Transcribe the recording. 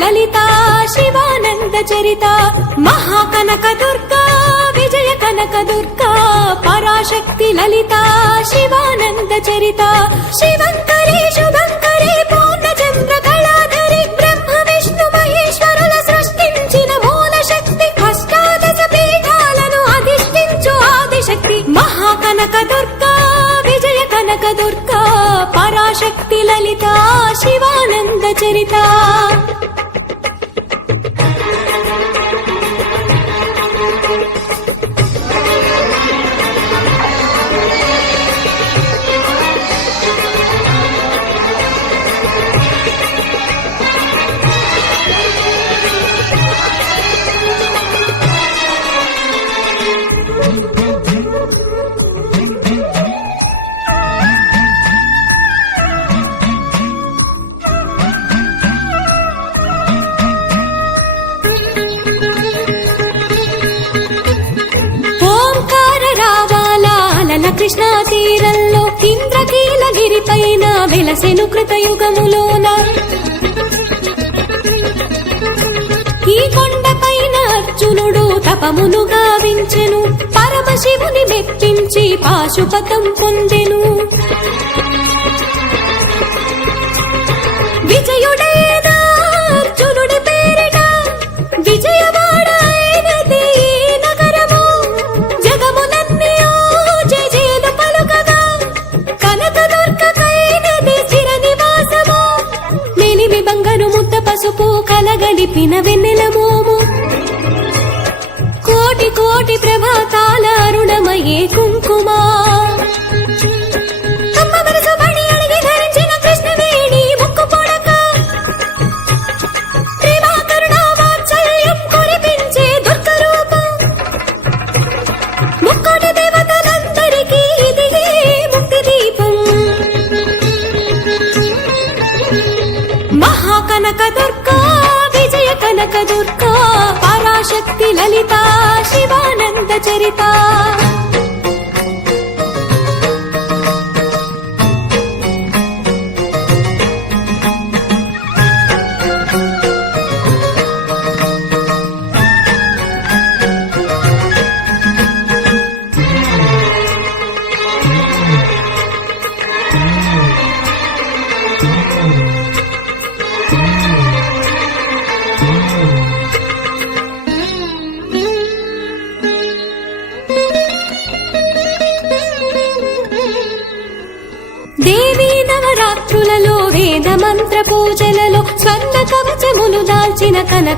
లలితా శివానంద చరిత మహాకనక దుర్గా విజయ కనక దుర్గా పరాశక్తి లలితా శివానంద చరిత శివంకరి శుభంకరి పూర్ణచంద్ర కళాధరి బ్రహ్మ విష్ణు మహేశ్వరుల సృష్టించిన మూల శక్తి అష్టాదశ పీఠాలను అధిష్ఠించు ఆదిశక్తి మహాకనక దుర్గా విజయ కనక దుర్గా పరాశక్తి లలితా శివానంద చరిత కృష్ణా తీరంలో ఇంద్రకీలగిరి పైన వెలసెను కృతయుగములోన ఈ కొండపైన అర్జునుడు తపమును గావించెను పరమశివుని మెప్పించి పాశుపతం పొందెను విజయుడైన అర్జునుడి పేరిట విజయవాడ అయినది నగరము జగములన్నీ జయజయలు పలుకగా కనకదుర్గకైనది స్థిర నివాసము మెలిమి బంగారు ముద్ద పసుపు కలగలిపిన వెన్నెల మోము కోటి కోటి ప్రభాతాల అరుణమయే కుంకుమా మహాకనక దుర్గా విజయ కనక దుర్గా పరాశక్తి లలితా శివానంద చరిత దేవీ నవరాత్రులలో వేద మంత్ర పూజలలో స్వర్ణ కవచములు దాల్చిన కనక